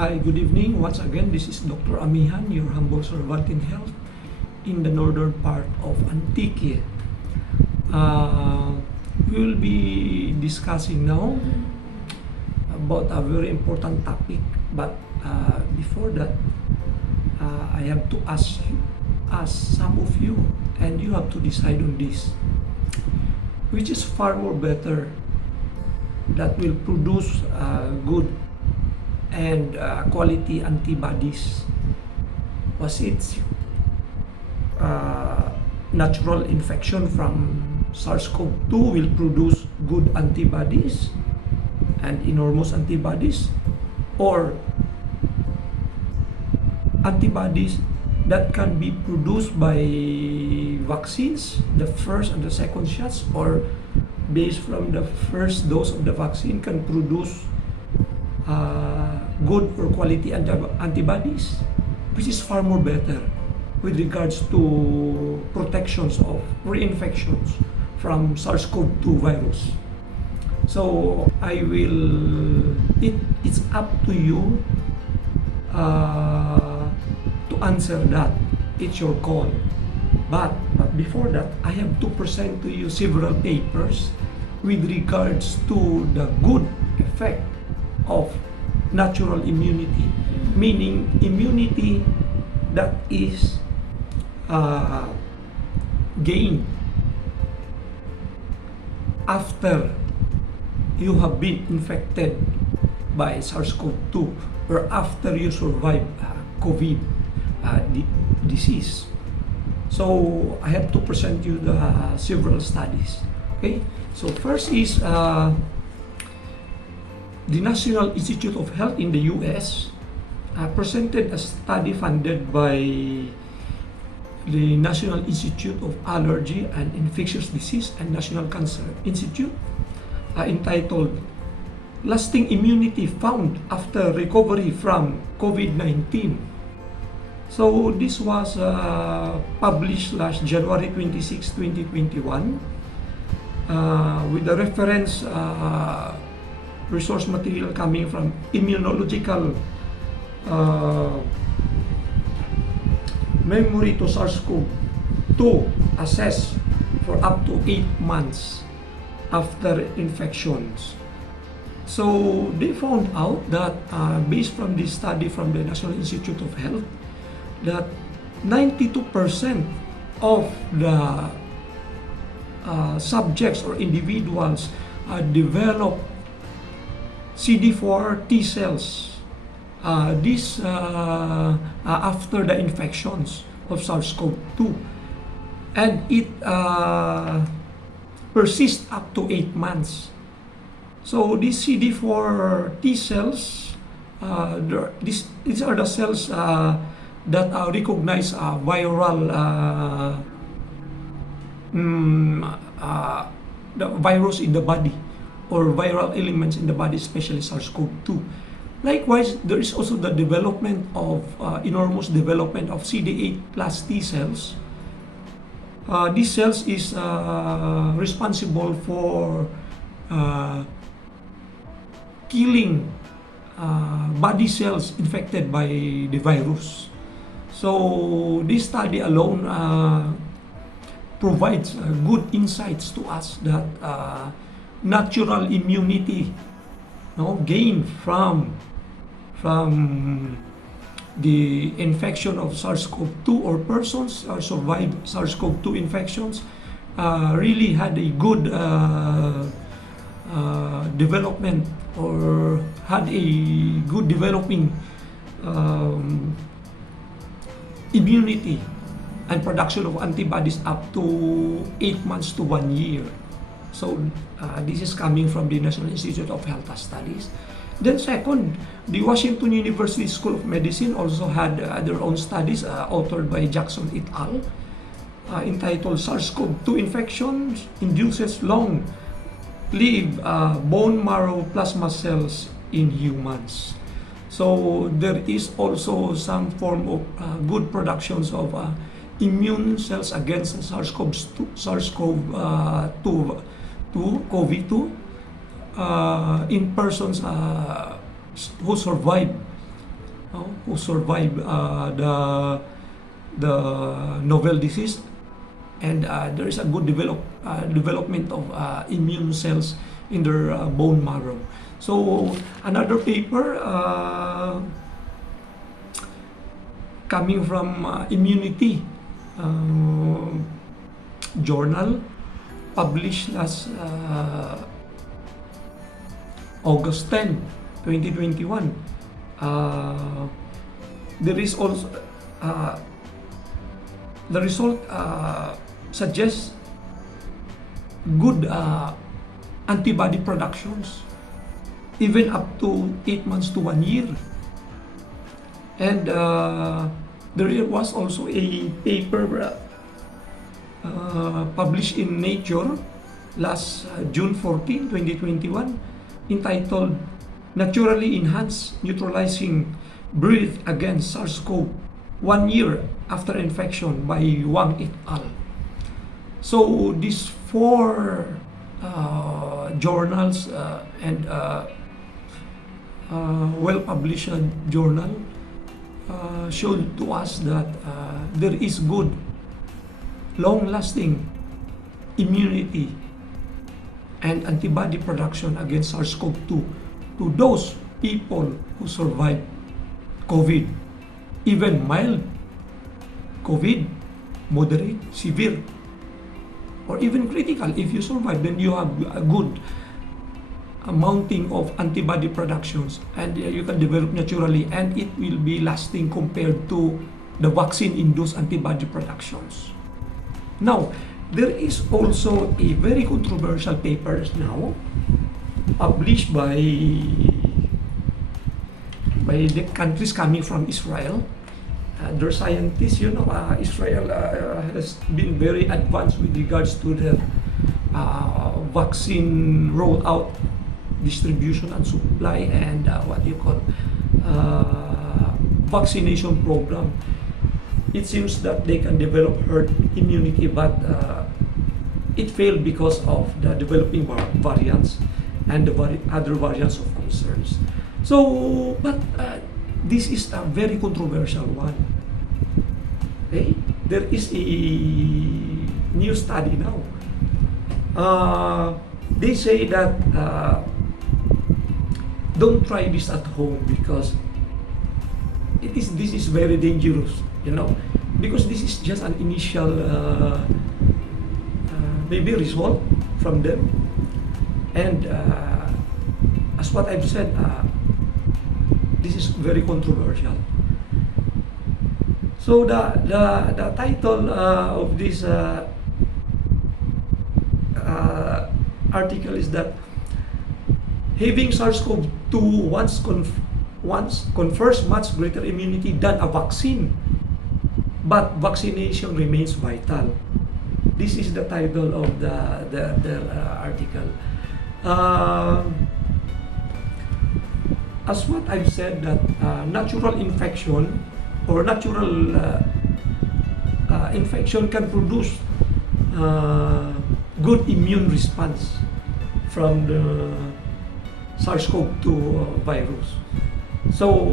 Hi, good evening. Once again, this is Dr. Amihan, your humble servant in health in the northern part of Antique. We will be discussing now about a very important topic, but before that, I have to ask some of you, and you have to decide on this, which is far more better that will produce good and quality antibodies. Was it natural infection from SARS-CoV-2 will produce good antibodies and enormous antibodies, or antibodies that can be produced by vaccines, the first and the second shots, or based from the first dose of the vaccine can produce good or quality antibodies, which is far more better with regards to protections of reinfections from SARS-CoV-2 virus. So it's up to you to answer that. It's your call. But before that, I have to present to you several papers with regards to the good effect of natural immunity, meaning immunity that is gained after you have been infected by SARS-CoV-2 or after you survive COVID disease. So I have to present you the several studies. Okay, so first is the National Institute of Health in the US presented a study funded by the National Institute of Allergy and Infectious Disease and National Cancer Institute entitled Lasting Immunity Found After Recovery from COVID-19. So this was published last January 26, 2021 with the reference resource material coming from immunological memory to SARS-CoV-2 assessed for up to 8 months after infections. So they found out that based from this study from the National Institute of Health, that 92% of the subjects or individuals develop CD4 T cells after the infections of SARS-CoV-2, and it persists up to 8 months. So these CD4 T cells, these are the cells that recognize viral the virus in the body, or viral elements in the body, especially SARS-CoV-2. Likewise, there is also the development of enormous development of CD8 plus T cells. These cells is responsible for killing body cells infected by the virus. So this study alone provides good insights to us that natural immunity gained from the infection of SARS-CoV-2, or persons who survived SARS-CoV-2 infections really had a good development, or had a good developing immunity and production of antibodies up to 8 months to 1 year. So this is coming from the National Institute of Health studies. Then second, the Washington University School of Medicine also had their own studies authored by Jackson et al. Entitled SARS-CoV-2 infections induces long-lived bone marrow plasma cells in humans. So there is also some form of good productions of immune cells against SARS-CoV-2 COVID-2 in persons who survive who survived the novel disease, and there is a good development of immune cells in their bone marrow. So another paper coming from Immunity journal, published last August 10, 2021. There is also the result suggests good antibody productions even up to 8 months to 1 year. And there was also a paper published in Nature last June 14, 2021, entitled Naturally Enhanced Neutralizing Breathe Against SARS-CoV 1 year after infection by Wang et al. So these four journals and well-published journal showed to us that there is good long-lasting immunity and antibody production against SARS-CoV-2 to those people who survived COVID, even mild COVID, moderate, severe, or even critical. If you survive, then you have a good amounting of antibody productions, and you can develop naturally, and it will be lasting compared to the vaccine-induced antibody productions. Now, there is also a very controversial paper now published by the countries coming from Israel. Their scientists, Israel has been very advanced with regards to the vaccine rollout, distribution and supply, and vaccination program. It seems that they can develop herd immunity, but it failed because of the developing variants and the other variants of concerns. So, but this is a very controversial one. Okay? There is a new study now. They say that don't try this at home because this is very dangerous, because this is just an initial maybe result from them, and as what I've said, this is very controversial. So the title of this article is that having SARS-CoV-2 once confers much greater immunity than a vaccine, but vaccination remains vital. This is the title of the article. As what I've said, that natural infection or natural infection can produce good immune response from the SARS-CoV-2 virus. So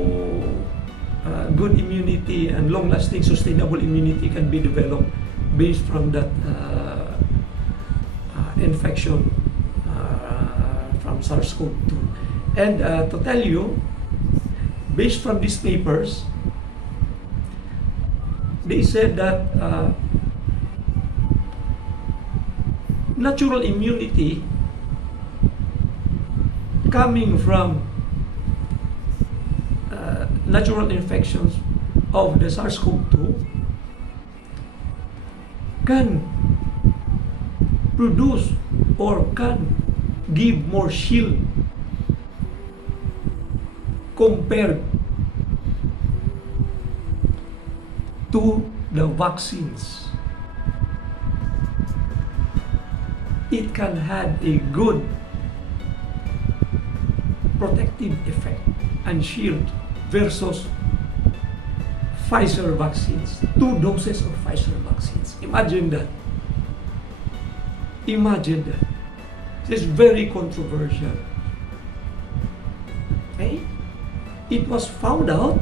good immunity and long-lasting sustainable immunity can be developed based from that infection from SARS-CoV-2. And to tell you, based from these papers, they said that natural immunity coming from natural infections of the SARS-CoV-2 can produce or can give more shield compared to the vaccines. It can have a good protective effect and shield versus Pfizer vaccines, 2 doses of Pfizer vaccines. Imagine that. Imagine that. This is very controversial. Okay? It was found out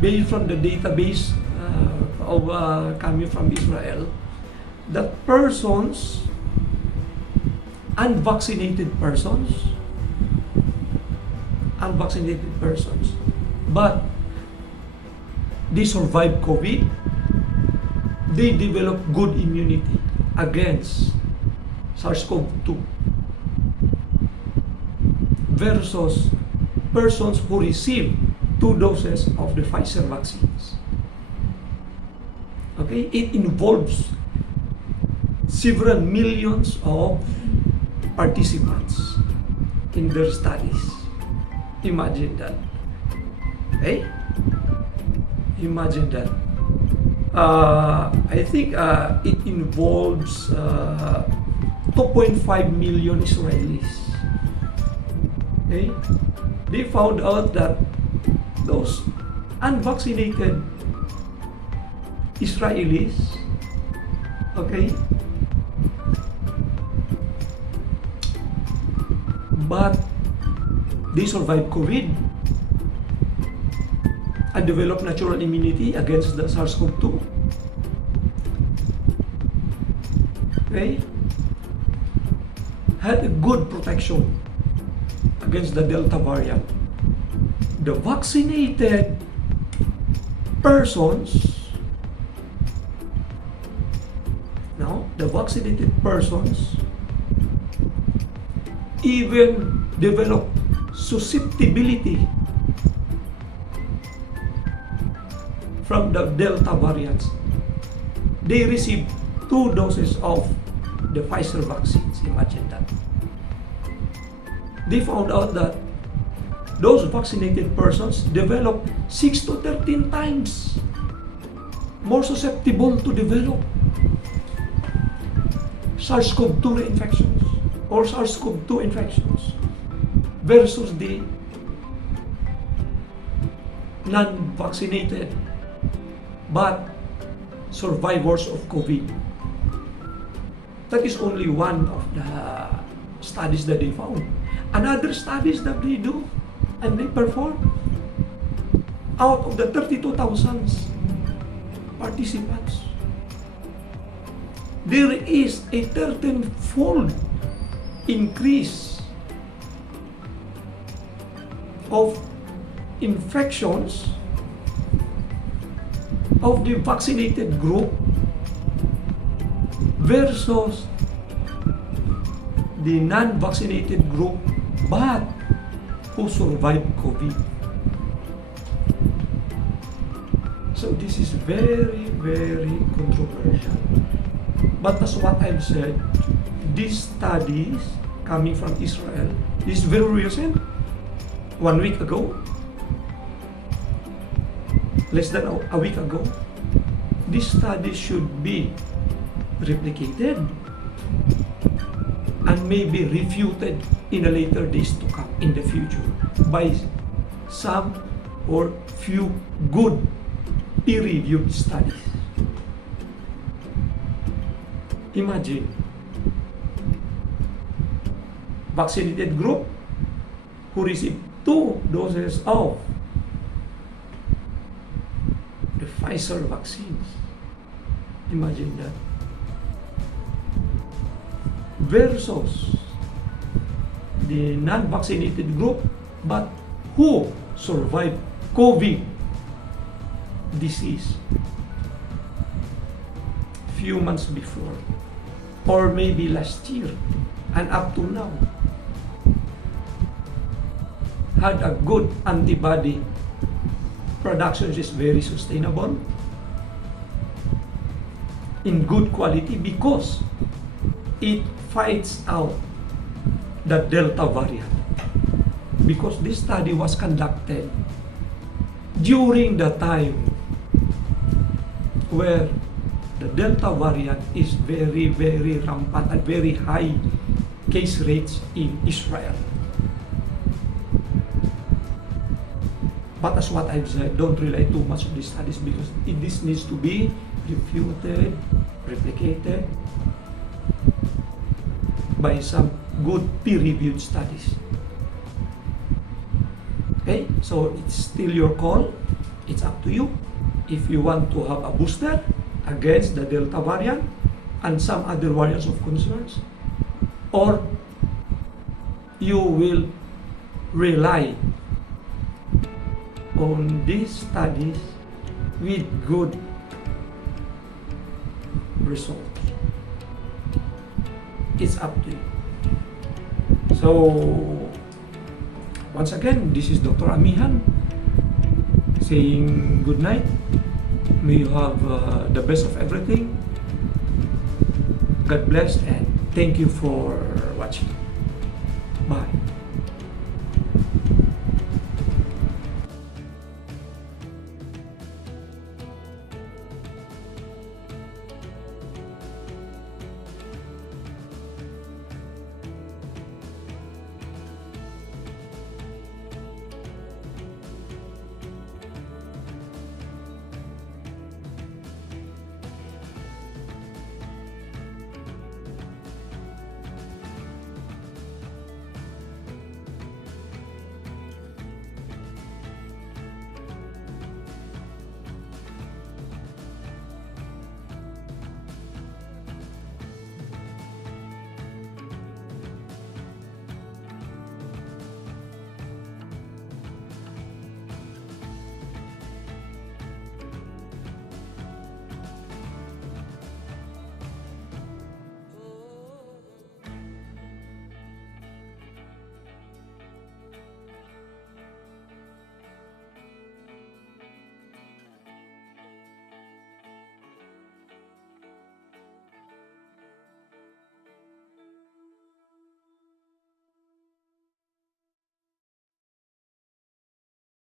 based from the database coming from Israel, that unvaccinated persons, but they survive COVID, they develop good immunity against SARS-CoV-2 versus persons who receive 2 doses of the Pfizer vaccines. Okay, it involves several millions of participants in their studies. Imagine that. Okay? Imagine that. I think it involves 2.5 million Israelis. Okay? They found out that those unvaccinated Israelis, okay, but they survived COVID and developed natural immunity against the SARS-CoV-2. Okay? Had a good protection against the Delta variant. The vaccinated persons, even develop susceptibility from the Delta variants. They received 2 doses of the Pfizer vaccines. Imagine that. They found out that those vaccinated persons develop 6 to 13 times more susceptible to develop SARS-CoV-2 infections or SARS-CoV-2 infections versus the non-vaccinated but survivors of COVID. That is only one of the studies that they found. Another studies that they do and they perform, out of the 32,000 participants, there is a 13-fold increase of infections of the vaccinated group versus the non-vaccinated group but who survived COVID. So this is very, very controversial. But as what I've said, these studies coming from Israel is very recent. 1 week ago, less than a week ago, this study should be replicated and maybe refuted in the later days to come in the future by some or few good peer-reviewed studies. Imagine, vaccinated group who received 2 doses of the Pfizer vaccines. Imagine that. Versus the non-vaccinated group but who survived COVID disease few months before or maybe last year and up to now had a good antibody production is very sustainable in good quality because it fights out the Delta variant. Because this study was conducted during the time where the Delta variant is very, very rampant and very high case rates in Israel. But as what I've said, don't rely too much on these studies because this needs to be refuted, replicated by some good peer-reviewed studies. Okay, so it's still your call It's up to you. If you want to have a booster against the Delta variant and some other variants of concerns, or you will rely on these studies with good results. It's up to you. So, once again, this is Dr. Amihan saying good night. May you have the best of everything. God bless and thank you for watching. Bye.